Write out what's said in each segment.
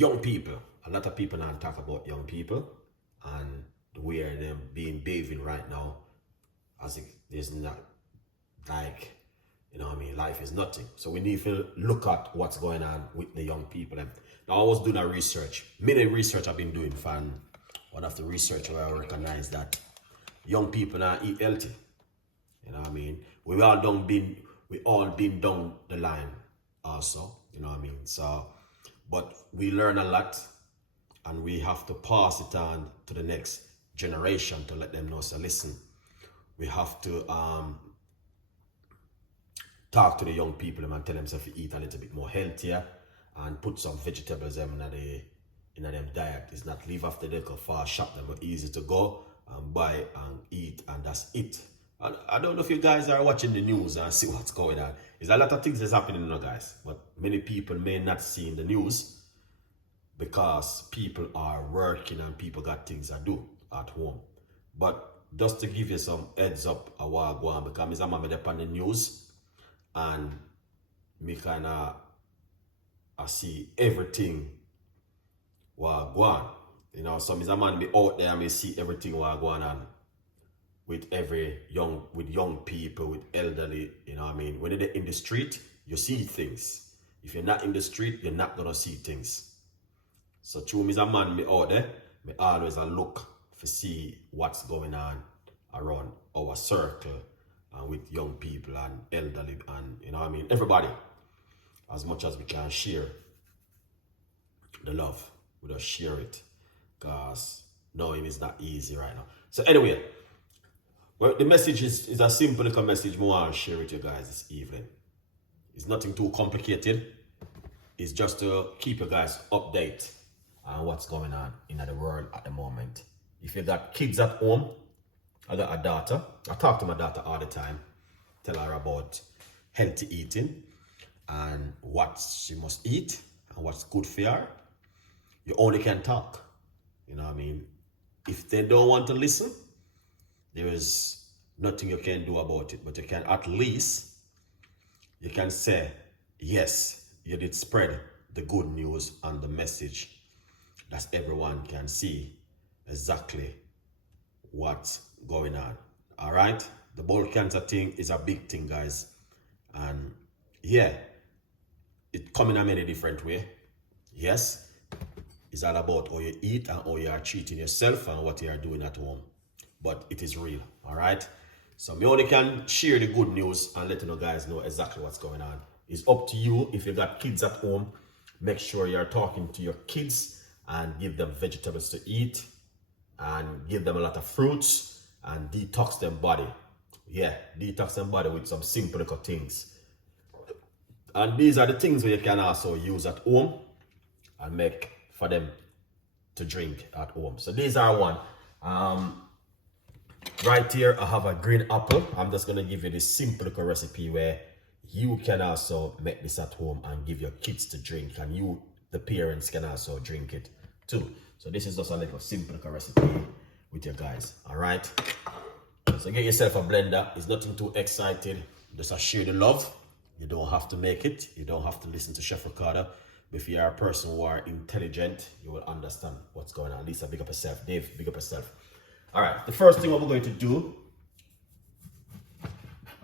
young people. A lot of people now talk about young people and the way them being bathing right now, as if there's not, like, you know what I mean, life is nothing. So we need to look at what's going on with the young people. And now I was doing a research. Many research I've been doing, fan. One of the research where I recognize that young people now eat healthy. You know what I mean? We all been down the line also, you know what I mean? So, but we learn a lot and we have to pass it on to the next generation to let them know. So listen, we have to talk to the young people and tell them to eat a little bit more healthier and put some vegetables in them diet. It's not leave after they go far shop them, but easy to go and buy and eat, and that's it. And I don't know if you guys are watching the news and see what's going on. There's a lot of things that's happening, you know, guys, but many people may not see in the news because people are working and people got things to do at home. But just to give you some heads up a while ago on, because I'm up on the news and me kind of I see everything while going. You know, so a man be out there and me see everything while going on with young people, with elderly, you know what I mean? When you're in the street, you see things. If you're not in the street, you're not gonna see things. So true, me as a man, me out there, me always a look to see what's going on around our circle and with young people and elderly and, you know what I mean, everybody. As much as we can share the love, we just share it, because knowing is not easy right now. So anyway, well, the message is a simple little message I want to share with you guys this evening. It's nothing too complicated. It's just to keep you guys update on what's going on in the world at the moment. If you got kids at home, I got a daughter. I talk to my daughter all the time, tell her about healthy eating and what she must eat and what's good for her. You only can talk, you know what I mean? If they don't want to listen, there is nothing you can do about it, but you can at least, you can say, yes, you did spread the good news and the message that everyone can see exactly what's going on. All right? The bowel cancer thing is a big thing, guys. And yeah, it come in a many different way. Yes, it's all about how you eat and how you are treating yourself and what you are doing at home. But it is real, all right? So me only can share the good news and let you know guys know exactly what's going on. It's up to you. If you got kids at home, make sure you're talking to your kids and give them vegetables to eat and give them a lot of fruits and detox them body. Yeah, detox them body with some simple little things. And these are the things where you can also use at home and make for them to drink at home. So these are one. Right here, I have a green apple. I'm just gonna give you this simple little recipe where you can also make this at home and give your kids to drink, and you, the parents, can also drink it too. So this is just a little simple little recipe with you guys, all right? So get yourself a blender. It's nothing too exciting. Just share the love. You don't have to make it. You don't have to listen to Chef Ricardo. But if you are a person who are intelligent, you will understand what's going on. Lisa, big up yourself. Dave, big up yourself. All right, the first thing what we're going to do,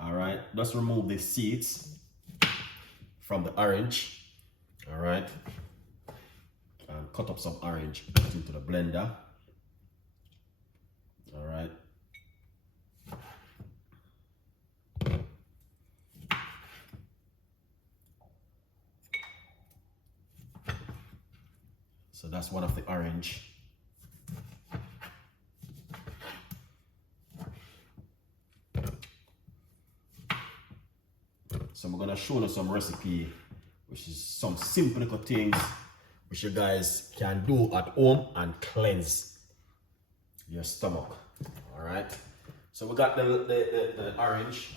all right, let's remove the seeds from the orange, all right, and cut up some orange, put it into the blender, all right. So that's one of the orange. So I'm gonna show you some recipe, which is some simple little things which you guys can do at home and cleanse your stomach. All right. So we got the orange.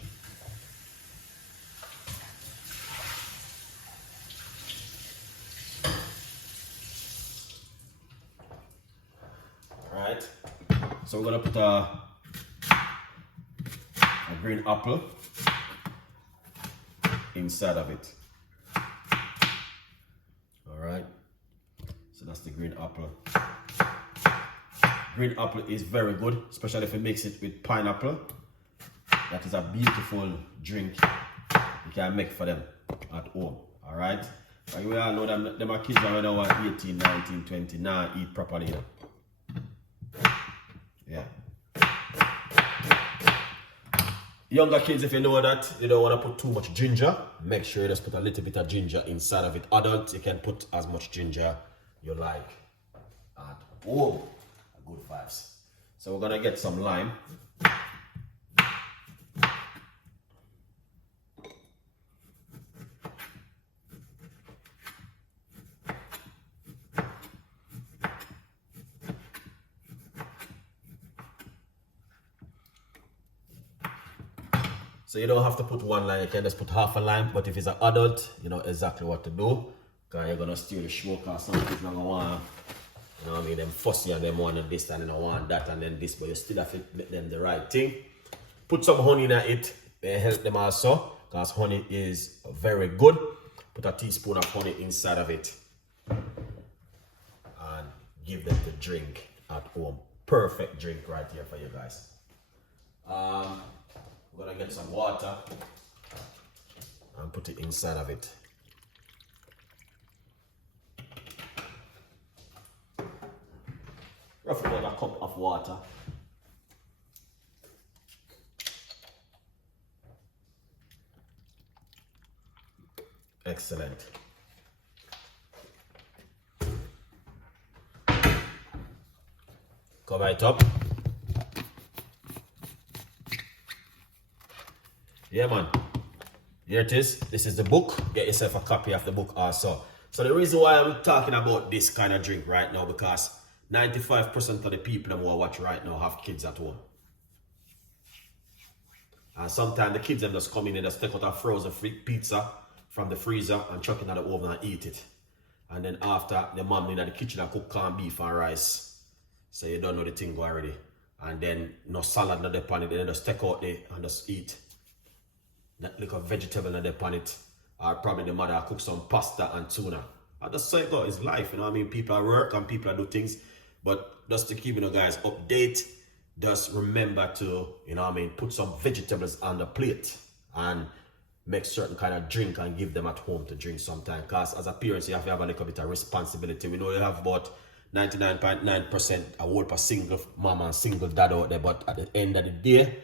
All right. So we're gonna put a green apple inside of it. All right. that's the green apple. Green apple is very good, especially if you mix it with pineapple. That is a beautiful drink you can make for them at home. Alright? And we all know them are kids around now 18, 19, 20 now eat properly. You know? Yeah. Younger kids, if you know that you don't want to put too much ginger, make sure you just put a little bit of ginger inside of it. Adults, you can put as much ginger you like. And whoa, good vibes. So we're gonna get some lime. So you don't have to put one lime, you can just put half a lime, but if it's an adult, you know exactly what to do. Because you're gonna steal the smoke, or some kids not gonna want, you know what I mean, them fussy and them want this and then I want that and then this, but you still have to make them the right thing. Put some honey in it, it help them also, because honey is very good. Put a teaspoon of honey inside of it and give them the drink at home. Perfect drink right here for you guys. We're gonna get some water and put it inside of it. Roughly about a cup of water. Excellent. Cover it up. Yeah, man. Here it is. This is the book. Get yourself a copy of the book also. So the reason why I'm talking about this kind of drink right now, because 95% of the people who are watching right now have kids at home. And sometimes the kids them just come in and just take out a frozen pizza from the freezer and chuck it in the oven and eat it. And then after, the mom in the kitchen and cook corned beef and rice. So you don't know the thing already. And then no salad in the pan, then just take out there and just eat. That little vegetable in the pan it. Or probably the mother cook some pasta and tuna. And that's how it goes. It's life, you know what I mean? People are work and people are do things. But just to keep you guys update, just remember to, you know what I mean, put some vegetables on the plate and make certain kind of drink and give them at home to drink sometime. Because as a parent, you have to have a little bit of responsibility. We know you have about 99.9% award for single mom and single dad out there, but at the end of the day,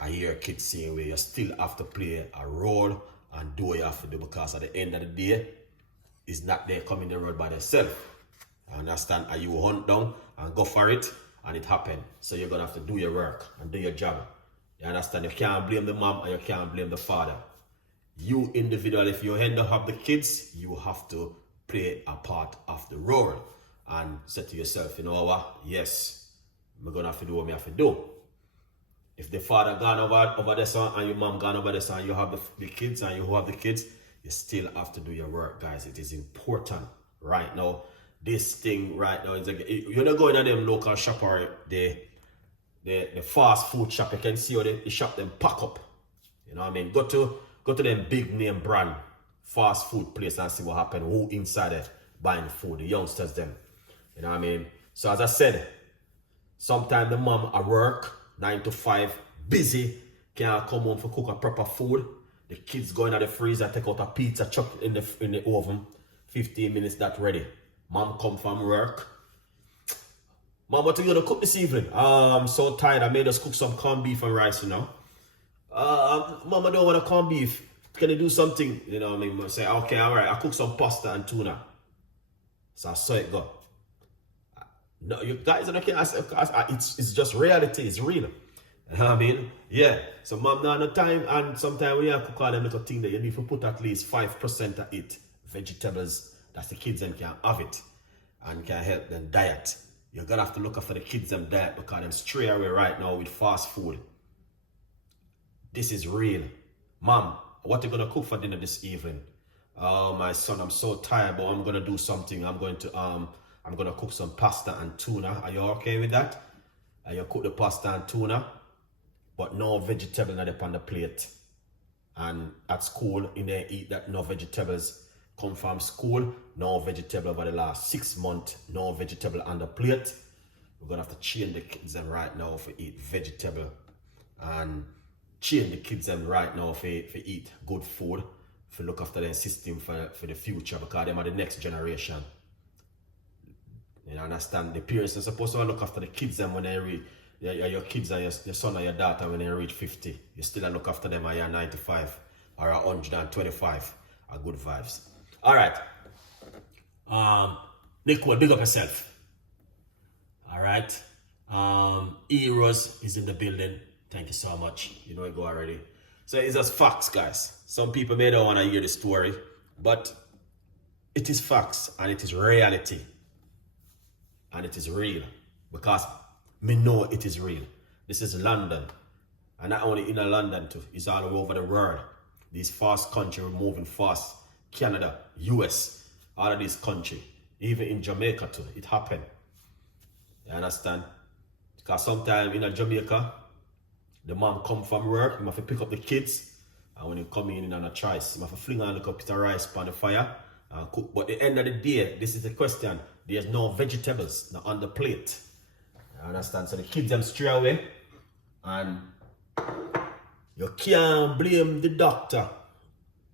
I hear kids saying where you still have to play a role and do what you have to do, because at the end of the day, it's not they coming the road by themselves. Understand? Are you hunt down and go for it and it happened. So you're gonna have to do your work and do your job. You understand? You can't blame the mom and you can't blame the father. You individual, if you end up have the kids, you have to play a part of the role and say to yourself, you know what? Yes, I'm gonna have to do what I have to do. If the father gone over this one and your mom gone over this and you have the kids and you have the kids, you still have to do your work, guys. It is important right now. This thing right now is like, you're not going to them local shop or the fast food shop. You can see how the shop them pack up. You know what I mean? Go to them big name brand fast food place and see what happen. Who inside there buying food? The youngsters them. You know what I mean? So as I said, sometimes the mom at work 9 to 5 busy, can't come home for cook a proper food. The kids go in the freezer, take out a pizza, chuck it in the oven. 15 minutes that ready. Mom come from work. Mom, what are you gonna cook this evening? I'm so tired. I made us cook some corned beef and rice, you know. Mom, I don't want to corned beef. Can you do something? You know what I mean? I say, okay, all right. I cook some pasta and tuna. So I saw it go. No, you guys are okay. It's just reality. It's real. You know what I mean? Yeah. So mom, now no time, and sometimes when you cook all them little thing that you need to put at least 5% of it. Vegetables, that the kids them can have it and can help them diet. You're gonna have to look after the kids them diet because them stray away right now with fast food. This is real. Mom, what are you gonna cook for dinner this evening? Oh my son, I'm so tired, but I'm gonna do something. I'm gonna cook some pasta and tuna. Are you okay with that? You cook the pasta and tuna, but no vegetable on the plate. And at school, in there eat that no vegetables. come from school, no vegetable over the last 6 months, no vegetable on the plate. We're gonna have to change the kids them right now for eat vegetable and change the kids them right now for eat good food, for look after their system for the future, because them are the next generation. You understand? The parents are supposed to look after the kids them when they reach your kids and your son or your daughter when they reach 50. You still look after them when you're 95 or 125. Are good vibes. Alright. Nicole, big up yourself. Alright. Heroes is in the building. Thank you so much. You know it go already. So it's just facts, guys. Some people may not want to hear the story, but it is facts and it is reality. And it is real. Because me know it is real. This is London. And not only in London too, it's all over the world. These fast countries moving fast. Canada, US, all of these countries. Even in Jamaica too, it happened. You understand? Because sometimes in Jamaica, the man come from work, he have to pick up the kids, and when he come in on a choice, he have to fling on a little bit of rice on the fire and cook. But at the end of the day, this is the question, there's no vegetables on the plate. You understand? So the kids them stray away, and you can't blame the doctor,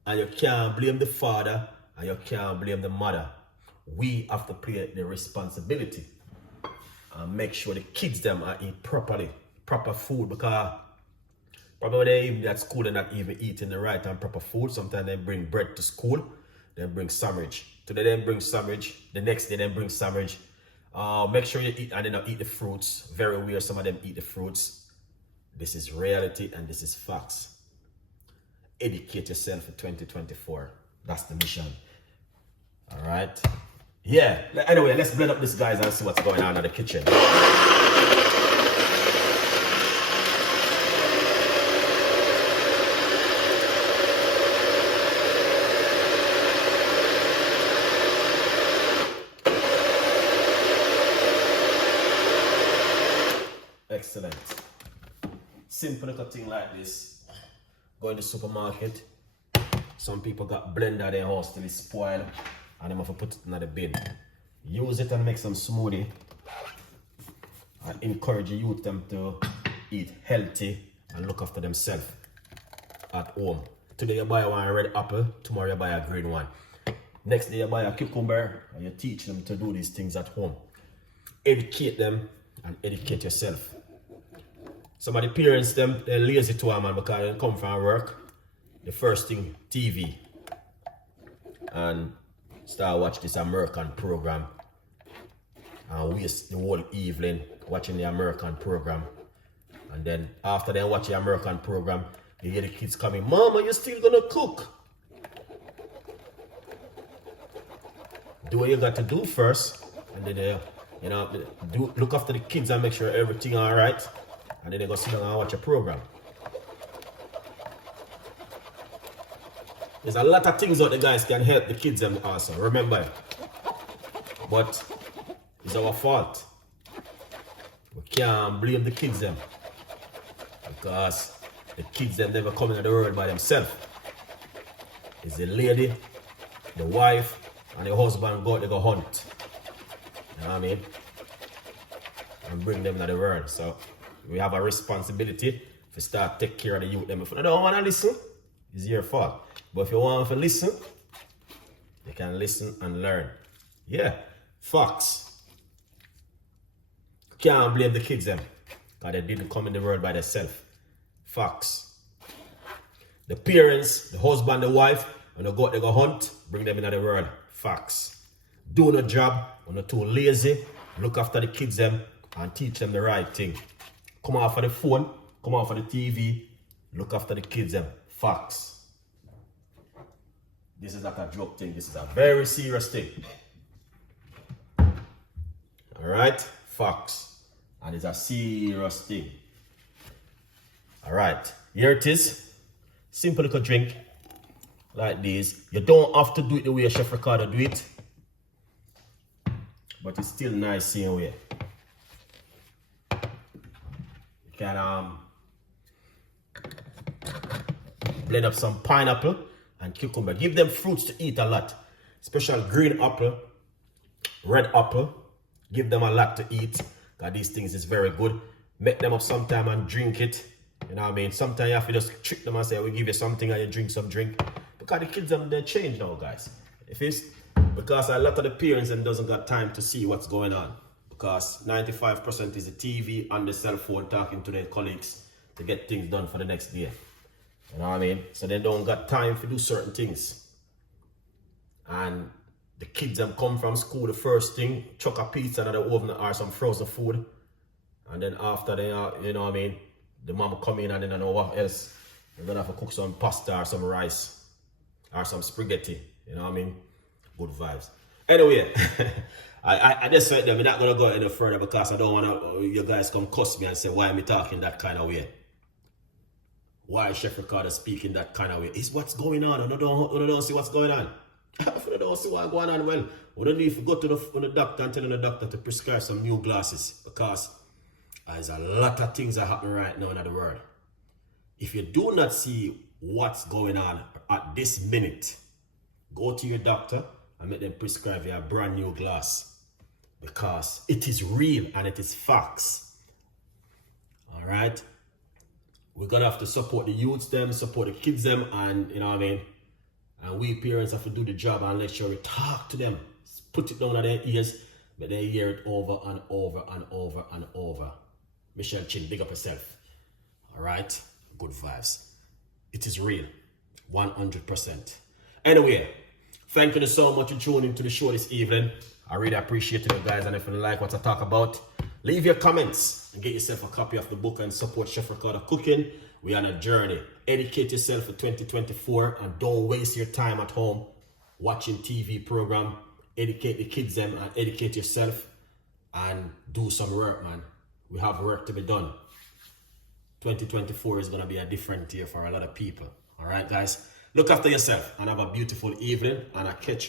and you can't blame the father, and you can't blame the mother. We have to play the responsibility and make sure the kids them are eat proper food, because probably when they even at school they're not even eating the right and proper food. Sometimes they bring bread to school, they bring sandwich. Today they bring sandwich, the next day they bring sandwich. Make sure you eat and then eat the fruits. Very weird, some of them eat the fruits. This is reality and this is facts. Educate yourself for 2024. That's the mission. Alright. Yeah. Anyway, let's blend up this guys and see what's going on in the kitchen. Excellent. Simple little thing like this. Go in the supermarket. Some people got blender at their house till it's spoiled and they have to put it in the bin. Use it and make some smoothie. I encourage you them to eat healthy and look after themselves at home. Today you buy one red apple, tomorrow you buy a green one. Next day you buy a cucumber and you teach them to do these things at home. Educate them and educate yourself. Some of the parents, they're lazy to a man because they come from work. The first thing, TV. And start watch this American program. And waste the whole evening watching the American program. And then after they watch the American program, you hear the kids coming, "Mama, you still gonna cook?" Do what you got to do first. And then look after the kids and make sure everything alright. And then they go sit down and watch a program. There's a lot of things that the guys can help the kids them also, remember. But it's our fault. We can't blame the kids them. Because the kids them never come into the world by themselves. It's the lady, the wife, and the husband go, they go hunt. You know what I mean? And bring them into the world. So we have a responsibility to start take care of the youth. Them. If you don't want to listen, it's your fault. But if you want to listen, you can listen and learn. Yeah, facts. Can't blame the kids them, because they didn't come in the world by themselves. Facts. The parents, the husband, the wife, when they go hunt, bring them into the world. Facts. Do no job, when you're too lazy, look after the kids them and teach them the right thing. Come off of the phone, come off of the TV, look after the kids them. Facts. This is not a joke thing, this is a very serious thing. Alright? Facts. And it's a serious thing. Alright, here it is. Simple little drink. Like this. You don't have to do it the way Chef Ricardo do it. But it's still nice same way. You can blend up some pineapple and cucumber. Give them fruits to eat a lot. special green apple, red apple. Give them a lot to eat, because these things is very good. Make them up sometime and drink it. You know what I mean? Sometimes you have to just trick them and say, we give you something and you drink some drink. Because the kids, they change now, guys. If it's because a lot of the parents doesn't got time to see what's going on. Because 95% is the TV and the cell phone talking to their colleagues to get things done for the next day. You know what I mean? So they don't got time to do certain things. And the kids come from school, the first thing, chuck a pizza in the oven or some frozen food. And then after they are, you know what I mean, the mom come in and then I know what else. They're gonna have to cook some pasta or some rice or some spaghetti. You know what I mean? Good vibes. Anyway, I just said that we're not gonna go any further because I don't wanna you guys come cuss me and say why am I talking that kind of way? Why Chef Ricardo speaking that kind of way? It's what's going on. I don't see what's going on. If you don't see what's going on, well, we don't need to go to the doctor and tell the doctor to prescribe some new glasses because there's a lot of things that happen right now in the world. If you do not see what's going on at this minute, go to your doctor and make them prescribe you a brand new glass because it is real and it is facts. All right? We're gonna have to support the youths them, support the kids them, and you know what I mean? And we parents have to do the job and make sure we talk to them. Put it down at their ears, but they hear it over and over and over and over. Michelle Chin, big up yourself. All right? Good vibes. It is real. 100%. Anyway, thank you so much for tuning into the show this evening. I really appreciate it, guys. And if you like what I talk about, leave your comments and get yourself a copy of the book and support Chef Ricardo Cooking. We're on a journey. Educate yourself for 2024 and don't waste your time at home watching TV program. Educate the kids them and educate yourself and do some work, man. We have work to be done. 2024 is going to be a different year for a lot of people. All right, guys? Look after yourself and have a beautiful evening and I catch